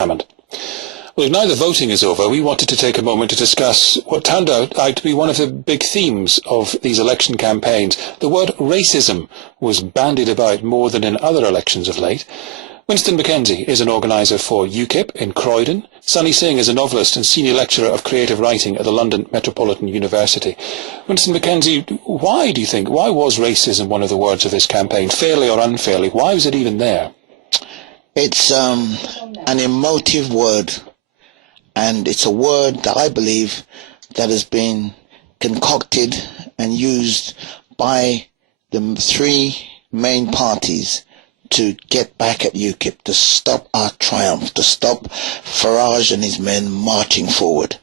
Well, now the voting is over, we wanted to take a moment to discuss what turned out to be one of the big themes of these election campaigns. The word racism was bandied about more than in other elections of late. Winston McKenzie is an organiser for UKIP in Croydon. Sunny Singh is a novelist and senior lecturer of creative writing at the London Metropolitan University. Winston McKenzie, why do you think, why was racism one of the words of this campaign, fairly or unfairly? Why was it even there? It's an emotive word, and it's a word that I believe that has been concocted and used by the three main parties to get back at UKIP, to stop our triumph, to stop Farage and his men marching forward.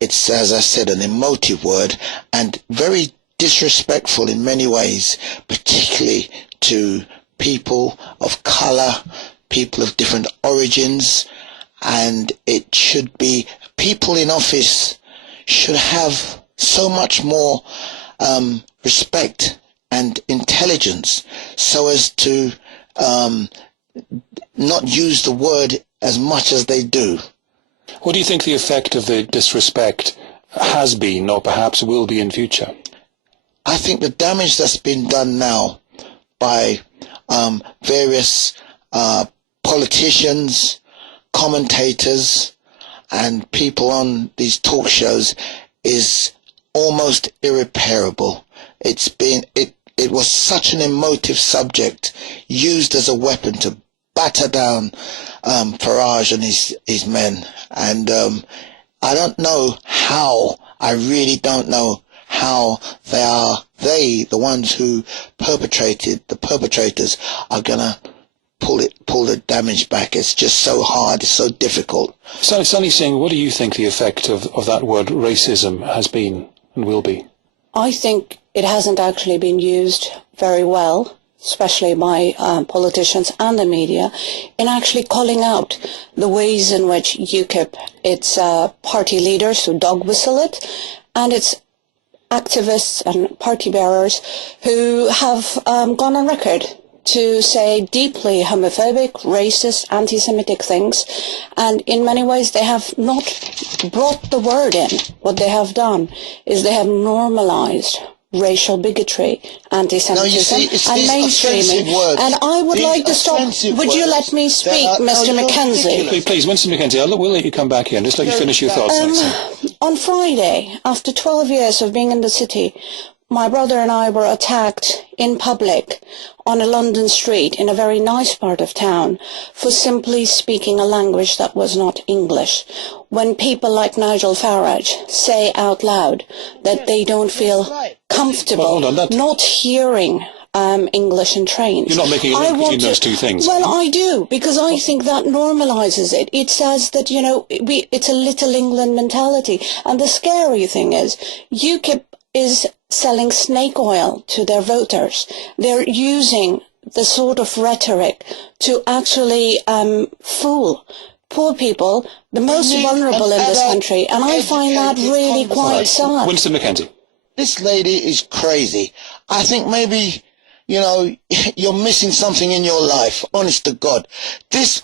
It's, as I said, an emotive word and very disrespectful in many ways, particularly to people of colour, people of different origins, and it should be, people in office should have so much more respect and intelligence so as to not use the word as much as they do. What do you think the effect of the disrespect has been, or perhaps will be in future? I think the damage that's been done now by various politicians, commentators, and people on these talk shows is almost irreparable. It was such an emotive subject used as a weapon to batter down Farage and his men. And I don't know how, I really don't know how the ones who the perpetrators are going to pull the damage back. It's just so hard, it's so difficult. So, Sunny Singh, what do you think the effect of that word racism has been and will be? I think it hasn't actually been used very well, especially by politicians and the media, in actually calling out the ways in which UKIP, its party leaders who dog whistle it, and its activists and party bearers who have gone on record to say deeply homophobic, racist, anti-Semitic things, and in many ways they have not brought the word in. What they have done is they have normalized racial bigotry, anti-Semitism, and mainstreaming. And I would like to stop. Would you let me speak, Mr. McKenzie? Please, Winston McKenzie, we'll let you come back here and just let you finish your thoughts. On Friday, after 12 years of being in the city, my brother and I were attacked in public on a London street in a very nice part of town for simply speaking a language that was not English. When people like Nigel Farage say out loud that they don't feel comfortable not hearing English in trains. You're not making a link between those two things. Well, I do, because I think that normalizes it. It says that, you know, it's a Little England mentality. And the scary thing is, UKIP is selling snake oil to their voters. They're using the sort of rhetoric to actually fool poor people, the most vulnerable in this country, and I find that really quite sad. Winston McKenzie. This lady is crazy. I think maybe, you know, you're missing something in your life, honest to God.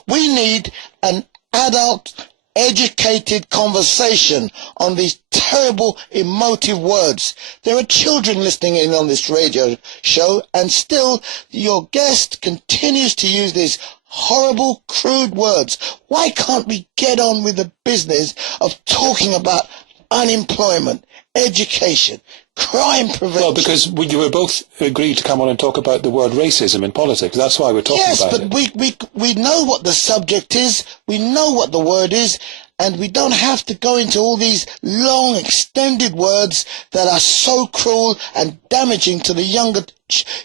We need an adult, educated conversation on these terrible emotive words. There are children listening in on this radio show, and still your guest continues to use these horrible, crude words. Why can't we get on with the business of talking about unemployment, education, crime prevention? Well, because you were both agreed to come on and talk about the word racism in politics. That's why we're talking about it. Yes, but we know what the subject is, we know what the word is, and we don't have to go into all these long, extended words that are so cruel and damaging to the younger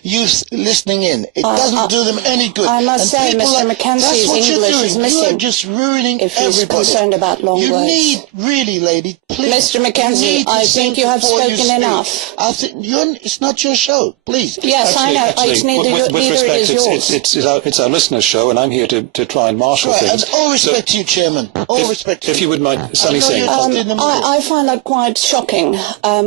youth listening in. It doesn't do them any good. I must say, Mr. McKenzie's English is missing. You are just ruining if he's everybody. Concerned about long you words. Need, really, lady, please. Mr. McKenzie, I think you have spoken enough. I think it's not your show, please. Yes, actually, I know. Actually, it's neither with is yours. It's our listener's show, and I'm here to try and marshal things. And all respect to you, Chairman. All respect to you. If you would mind, Sunny Singh. I find that quite shocking.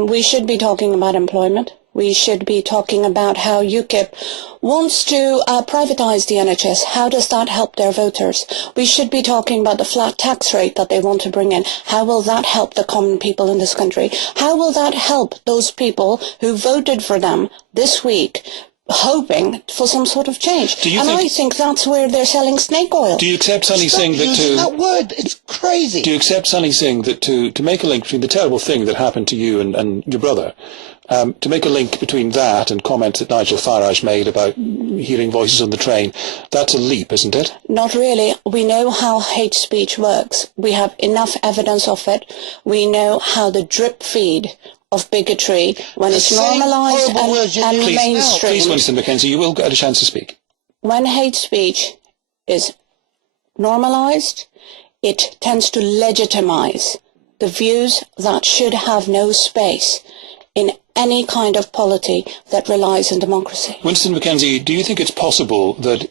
We should be talking about employment. We should be talking about how UKIP wants to privatise the NHS. How does that help their voters? We should be talking about the flat tax rate that they want to bring in. How will that help the common people in this country? How will that help those people who voted for them this week, hoping for some sort of change? I think that's where they're selling snake oil. Do you accept Sonny Singh that word? It's crazy. Do you accept Sonny Singh that to make a link between the terrible thing that happened to you and your brother, to make a link between that and comments that Nigel Farage made about hearing voices on the train, that's a leap, isn't it? Not really. We know how hate speech works. We have enough evidence of it. We know how the drip feed of bigotry, when it's normalised and mainstreamed. Please, Winston McKenzie, you will get a chance to speak. When hate speech is normalised, it tends to legitimise the views that should have no space in any kind of polity that relies on democracy. Winston McKenzie, do you think it's possible that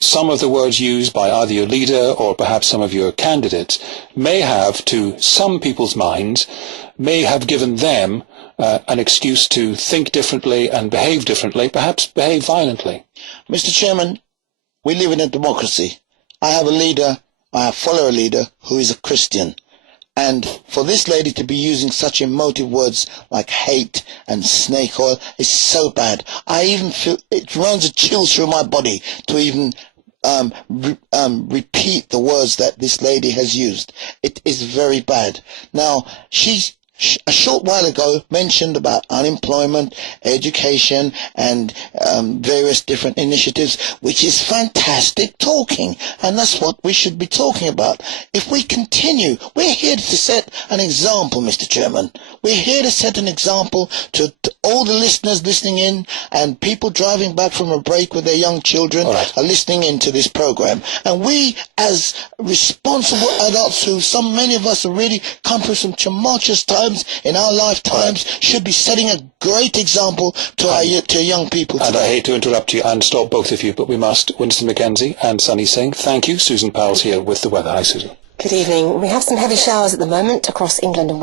some of the words used by either your leader or perhaps some of your candidates may have, to some people's minds, may have given them an excuse to think differently and behave differently, perhaps behave violently? Mr. Chairman, we live in a democracy. I have a leader, I follow a leader who is a Christian. And for this lady to be using such emotive words like hate and snake oil is so bad. I even feel it runs a chill through my body to even repeat the words that this lady has used. It is very bad. Now, she's a short while ago mentioned about unemployment, education, and various different initiatives, which is fantastic talking, and that's what we should be talking about. If we continue, we're here to set an example, Mr. Chairman. We're here to set an example to all the listeners listening in, and people driving back from a break with their young children are listening into this program. And we, as responsible adults who many of us have really come through some tumultuous times in our lifetimes, should be setting a great example to our young people today. And I hate to interrupt you and stop both of you, but we must. Winston McKenzie and Sonny Singh, thank you. Susan Powell's here with the weather. Hi, Susan. Good evening. We have some heavy showers at the moment across England and Wales.